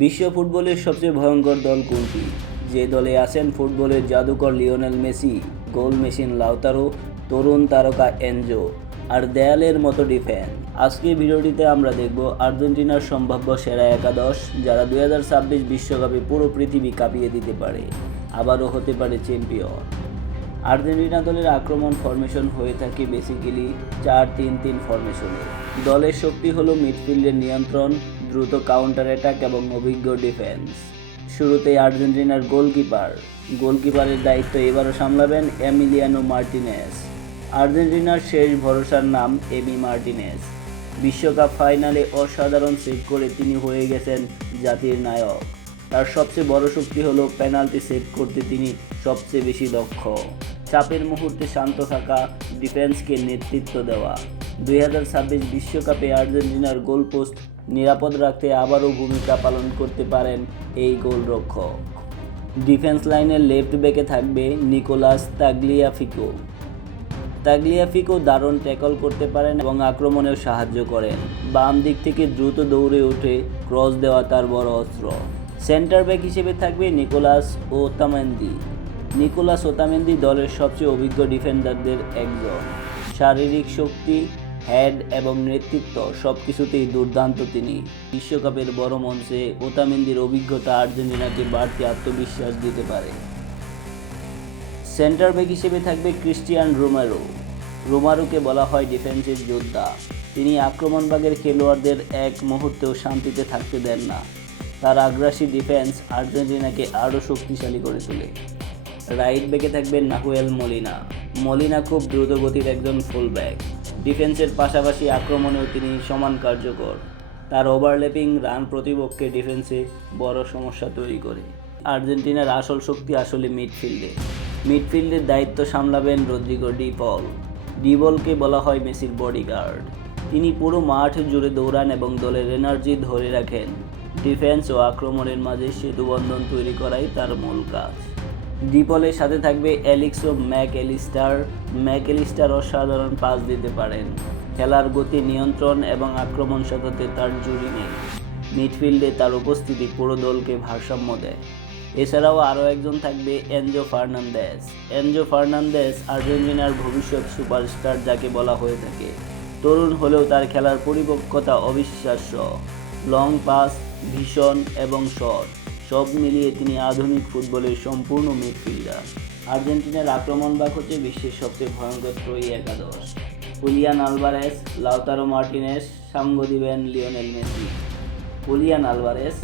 বিশ্ব ফুটবলের সবচেয়ে ভয়ঙ্কর দল কোনটি? যে দলে আছেন ফুটবলের জাদুকর Lionel Messi, goal machine Lautaro, তরুণ তারকা এনজো, আর দেয়ালের মতো ডিফেন্স। আজকের ভিডিওটিতে আমরা দেখব আর্জেন্টিনার সম্ভাব্য সেরা একাদশ, যারা 2026 বিশ্বকাপে পুরো পৃথিবী কাঁপিয়ে দিতে পারে, আবারও হতে পারে চ্যাম্পিয়ন। আর্জেন্টিনা দলের আক্রমণ ফরমেশন হয়ে থাকে বেসিক্যালি 4-3-3 ফরমেশনে। দলের শক্তি হলো মিডফিল্ডের নিয়ন্ত্রণ, দ্রুত কাউন্টার অ্যাটাক এবং অভিজ্ঞ ডিফেন্স। শুরুতেই আর্জেন্টিনার গোলকিপারের দায়িত্ব এবারও সামলাবেন এমিলিয়ানো মার্টিনেজ। আর্জেন্টিনার শেষ ভরসার নাম এমি মার্টিনেজ। বিশ্বকাপ ফাইনালে অসাধারণ সেভ করে তিনি হয়ে গেছেন জাতির নায়ক। তার সবচেয়ে বড় শক্তি হলো পেনাল্টি সেভ করতে তিনি সবচেয়ে বেশি দক্ষ। চাপের মুহূর্তে শান্ত থাকা, ডিফেন্সকে নেতৃত্ব দেওয়া। 2026 বিশ্বকাপে আর্জেন্টিনার গোলপোস্ট নিরাপদ রাখতে আবারও ভূমিকা পালন করতে পারেন এই গোলরক্ষক। ডিফেন্স লাইনের লেফট ব্যাকে থাকবে নিকোলাস তাগলিয়াফিকো দারুণ ট্যাকল করতে পারেন এবং আক্রমণেও সাহায্য করেন। বাম দিক থেকে দ্রুত দৌড়ে উঠে ক্রস দেওয়া তার বড় অস্ত্র। সেন্টার ব্যাক হিসেবে থাকবে নিকোলাস ওতামেন্দি দলের সবচেয়ে অভিজ্ঞ ডিফেন্ডারদের একজন। শারীরিক শক্তি, হেড এবং নেতৃত্ব সব কিছুতেই দুর্দান্ত তিনি। বিশ্বকাপের বড় মঞ্চে ওতামেন্দির অভিজ্ঞতা আর্জেন্টিনাকে বাড়তি আত্মবিশ্বাস দিতে পারে। সেন্টার ব্যাক হিসেবে থাকবে ক্রিস্টিয়ান রোমারোকে বলা হয় ডিফেন্সের যোদ্ধা। তিনি আক্রমণভাগের খেলোয়াড়দের এক মুহূর্তেও শান্তিতে থাকতে দেন না। তার আগ্রাসী ডিফেন্স আর্জেন্টিনাকে আরও শক্তিশালী করে তোলে। রাইট ব্যাকে থাকবে নাহুয়েল মলিনা খুব দ্রুতগতির একজন ফুলব্যাক। ডিফেন্সের পাশাপাশি আক্রমণেও তিনি সমান কার্যকর। তার ওভারল্যাপিং রান প্রতিপক্ষের ডিফেন্সে বড় সমস্যা তৈরি করে। আর্জেন্টিনার আসল শক্তি আসলে মিডফিল্ডের দায়িত্ব সামলাবেন রদ্রিগো ডিবলকে বলা হয় মেসির বডিগার্ড। তিনি পুরো মাঠ জুড়ে দৌড়ান এবং দলের এনার্জি ধরে রাখেন। ডিফেন্স ও আক্রমণের মাঝে সেতুবন্ধন তৈরি করাই তার মূল কাজ। ডিপলের সাথে থাকবে অ্যালেক্সো ম্যাকঅ্যালিস্টার অসাধারণ পাস দিতে পারেন। খেলার গতি নিয়ন্ত্রণ এবং আক্রমণ সাথে তার জুড়ি নেই। মিডফিল্ডে তার উপস্থিতি পুরো দলকে ভারসাম্য দেয়। এছাড়াও আরও একজন থাকবে এনজো ফার্নান্দেজ আর্জেন্টিনার ভবিষ্যৎ সুপারস্টার যাকে বলা হয়ে থাকে। তরুণ হলেও তার খেলার পরিপক্কতা অবিশ্বাস্য। লং পাস, ভিশন এবং শট সব মিলিয়ে তিনি আধুনিক ফুটবলের সম্পূর্ণ মিডফিল্ডার। আর্জেন্টিনার আক্রমণভাগ হচ্ছে বিশ্বের সবচেয়ে ভয়ঙ্কর ত্রয়ী একাদশ। হুলিয়ান আলভারেজ, লাউতারো মার্টিনেজ, সঙ্গ দিবেন লিওনেল মেসি। হুলিয়ান আলভারেজ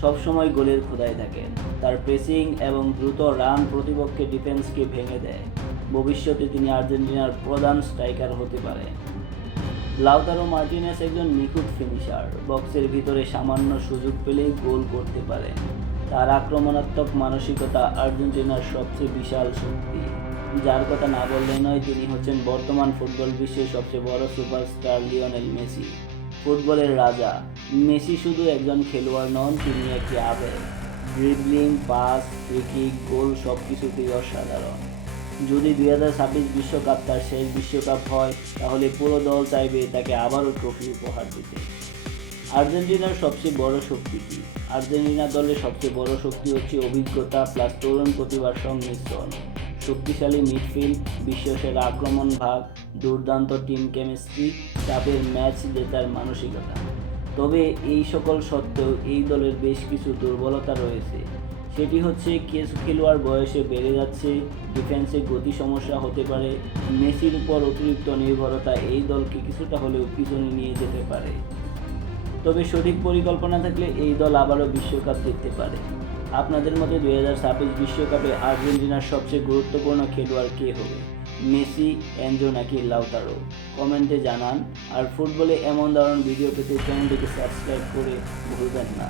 সবসময় গোলের খোঁজায় থাকেন। তার প্রেসিং এবং দ্রুত রান প্রতিপক্ষের ডিফেন্সকে ভেঙে দেয়। ভবিষ্যতে তিনি আর্জেন্টিনার প্রধান স্ট্রাইকার হতে পারেন। লাউতারো মার্টিনেজ একজন নিখুঁত ফিনিশার। বক্সের ভিতরে সামান্য সুযোগ পেলেই গোল করতে পারেন। তার আক্রমণাত্মক মানসিকতা আর্জেন্টিনার সবচেয়ে বিশাল শক্তি। যার কথা না বললে নয়, তিনি হচ্ছেন বর্তমান ফুটবল বিশ্বের সবচেয়ে বড় সুপারস্টার লিওনেল মেসি। ফুটবলের রাজা মেসি শুধু একজন খেলোয়াড় নন, তিনি একটি আবেগ। ড্রিবলিং, পাস, ফ্রি কিক, গোল সব কিছুতেই অসাধারণ। যদি 2026 বিশ্বকাপ তার শেষ বিশ্বকাপ হয়, তাহলে পুরো দল চাইবে তাকে আবারও ট্রফি উপহার দিতে। আর্জেন্টিনার সবচেয়ে বড় শক্তি কি? আর্জেন্টিনা দলের সবচেয়ে বড় শক্তি হচ্ছে অভিজ্ঞতা প্লাস তরুণ প্রতিভার সংমিশ্রণ। শক্তিশালী মিডফিল্ড, বিশ্বসেরা আক্রমণ ভাগ, দুর্দান্ত টিম কেমিস্ট্রি, চাপের ম্যাচ জেতার মানসিকতা। তবে এই সকল সত্ত্বেও এই দলের বেশ কিছু দুর্বলতা রয়েছে। সেটি হচ্ছে কিছু খেলোয়াড় বয়সে বেড়ে যাচ্ছে, ডিফেন্সে গতি সমস্যা হতে পারে। মেসির উপর অতিরিক্ত নির্ভরতা এই দলকে কিছুটা হলেও পিছনে নিয়ে যেতে পারে। তবে সঠিক পরিকল্পনা থাকলে এই দল আবারও বিশ্বকাপ জিততে পারে। আপনাদের মতে 2026 বিশ্বকাপে আর্জেন্টিনার সবচেয়ে গুরুত্বপূর্ণ খেলোয়াড় কে হবে? মেসি, এনজো নাকি লাউতারো? কমেন্টে জানান। আর ফুটবলে এমন ধরনের ভিডিও পেতে চ্যানেলটিকে সাবস্ক্রাইব করে ভুলবেন না।